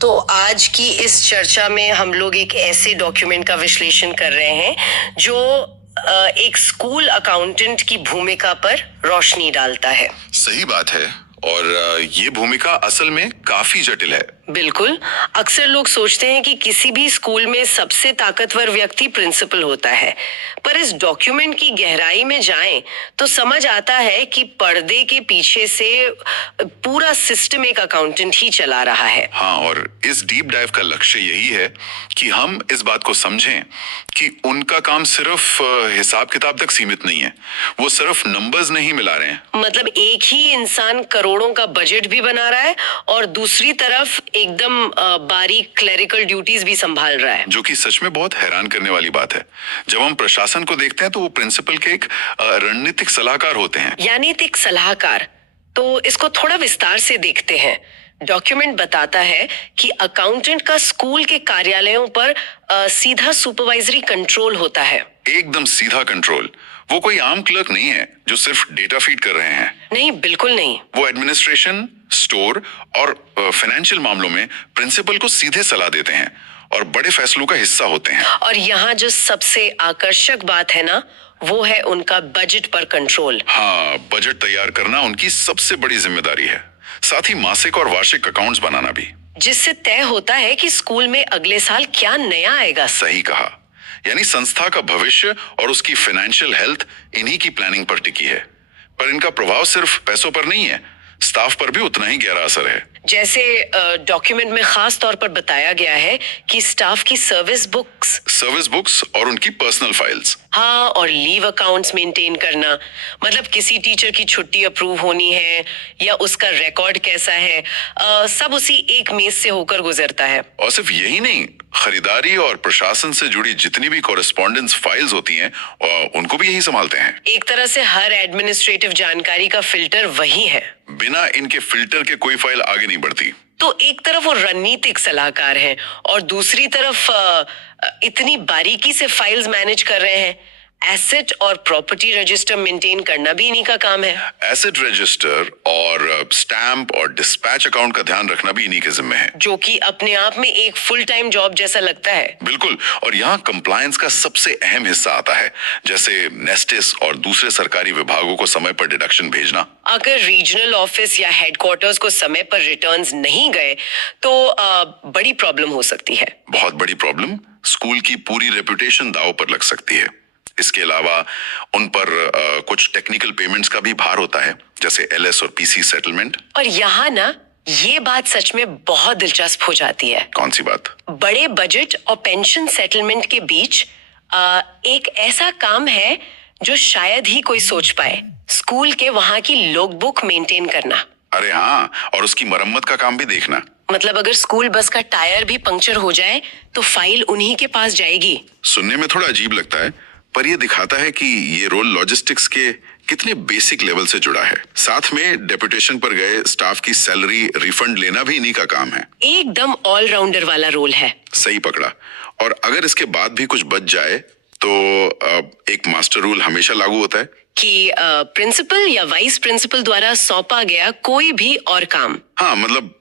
तो आज की इस चर्चा में हम लोग एक ऐसे डॉक्यूमेंट का विश्लेषण कर रहे हैं जो एक स्कूल अकाउंटेंट की भूमिका पर रोशनी डालता है। सही बात है। और ये भूमिका असल में काफी जटिल है। बिल्कुल। अक्सर लोग सोचते हैं कि किसी भी स्कूल में सबसे ताकतवर व्यक्ति प्रिंसिपल होता है, पर इस डॉक्यूमेंट की गहराई में जाएं तो समझ आता है कि पर्दे के पीछे से पूरा सिस्टम एक अकाउंटेंट ही चला रहा है। हाँ, और इस डीप डाइव का लक्ष्य यही है कि हम इस बात को समझें कि उनका काम सिर्फ हिसाब किताब तक सीमित नहीं है। वो सिर्फ नंबर्स नहीं मिला रहे हैं। मतलब एक ही इंसान करोड़ों का बजट भी बना रहा है और दूसरी तरफ एकदम बारीक क्लरिकल ड्यूटीज भी संभाल रहा है, जो कि सच में बहुत हैरान करने वाली बात है। जब हम प्रशासन को देखते हैं तो वो प्रिंसिपल के एक रणनीतिक सलाहकार होते हैं। यानी एक सलाहकार। तो इसको थोड़ा विस्तार से देखते हैं। डॉक्यूमेंट बताता है कि अकाउंटेंट का स्कूल के कार्यालयों पर सीधा सुपरवाइजरी कंट्रोल होता है। एकदम सीधा कंट्रोल। वो कोई आम क्लर्क नहीं है जो सिर्फ डेटा फीड कर रहे हैं। नहीं, बिल्कुल नहीं। वो एडमिनिस्ट्रेशन, स्टोर और फाइनेंशियल मामलों में प्रिंसिपल को सीधे सलाह देते हैं और बड़े फैसलों का हिस्सा होते हैं। और यहाँ जो सबसे आकर्षक बात है ना, वो है उनका बजट पर कंट्रोल। हाँ, बजट तैयार करना उनकी सबसे बड़ी जिम्मेदारी है। साथ ही मासिक और वार्षिक अकाउंट्स बनाना भी, जिससे तय होता है कि स्कूल में अगले साल क्या नया आएगा। सही कहा। यानी संस्था का भविष्य और उसकी फाइनेंशियल हेल्थ इन्हीं की प्लानिंग पर टिकी है। पर इनका प्रभाव सिर्फ पैसों पर नहीं है, स्टाफ पर भी उतना ही गहरा असर है। जैसे डॉक्यूमेंट में खास तौर पर बताया गया है कि स्टाफ की सर्विस बुक्स और उनकी पर्सनल फाइल्स। हाँ, और लीव अकाउंट्स मेंटेन करना। मतलब किसी टीचर की छुट्टी अप्रूव होनी है या उसका रिकॉर्ड कैसा है, सब उसी एक मेज से होकर गुजरता है। और सिर्फ यही नहीं, खरीदारी और प्रशासन से जुड़ी जितनी भी कॉरेस्पॉन्डेंस फाइल्स होती हैं, उनको भी यही संभालते हैं। एक तरह से हर एडमिनिस्ट्रेटिव जानकारी का फिल्टर वही है। बिना इनके फिल्टर के कोई फाइल आगे नहीं बढ़ती। तो एक तरफ वो रणनीतिक सलाहकार हैं और दूसरी तरफ इतनी बारीकी से फाइल्स मैनेज कर रहे हैं। एसेट और प्रॉपर्टी रजिस्टर मेंटेन करना भी इन्हीं का काम है। एसेट रजिस्टर और स्टैंप और डिस्पैच अकाउंट का ध्यान रखना भी इन्हीं के जिम्मे है, जो कि अपने आप में एक फुल टाइम जॉब जैसा लगता है। बिल्कुल। और यहाँ कंप्लायंस का सबसे अहम हिस्सा आता है, जैसे नेस्टिस और दूसरे सरकारी विभागों को समय पर डिडक्शन भेजना। अगर रीजनल ऑफिस या हेडक्वार्टर्स को समय पर रिटर्न्स नहीं गए तो बड़ी प्रॉब्लम हो सकती है। बहुत बड़ी प्रॉब्लम। स्कूल की पूरी रेपुटेशन दांव पर लग सकती है। इसके अलावा उन पर कुछ टेक्निकल पेमेंट्स का भी भार होता है, जैसे एलएस और पीसी सेटलमेंट। और यहाँ ना ये बात सच में बहुत दिलचस्प हो जाती है। कौन सी बात? बड़े बजट और पेंशन सेटलमेंट के बीच एक ऐसा काम है जो शायद ही कोई सोच पाए, स्कूल के वहाँ की लॉग बुक मेंटेन करना। अरे हाँ, और उसकी मरम्मत का काम भी देखना। मतलब अगर स्कूल बस का टायर भी पंक्चर हो जाए तो फाइल उन्हीं के पास जाएगी। सुनने में थोड़ा अजीब लगता है, पर यह दिखाता है कि ये रोल लॉजिस्टिक्स के कितने बेसिक लेवल से जुड़ा है। साथ में डेपुटेशन पर गए स्टाफ की सैलरी रिफंड लेना भी इन्हीं का काम है। एकदम ऑलराउंडर वाला रोल है। सही पकड़ा। और अगर इसके बाद भी कुछ बच जाए तो एक मास्टर रूल हमेशा लागू होता है कि प्रिंसिपल या वाइस प्रिंसिपल द्वारा सौंपा गया कोई भी और काम, हाँ, मतलब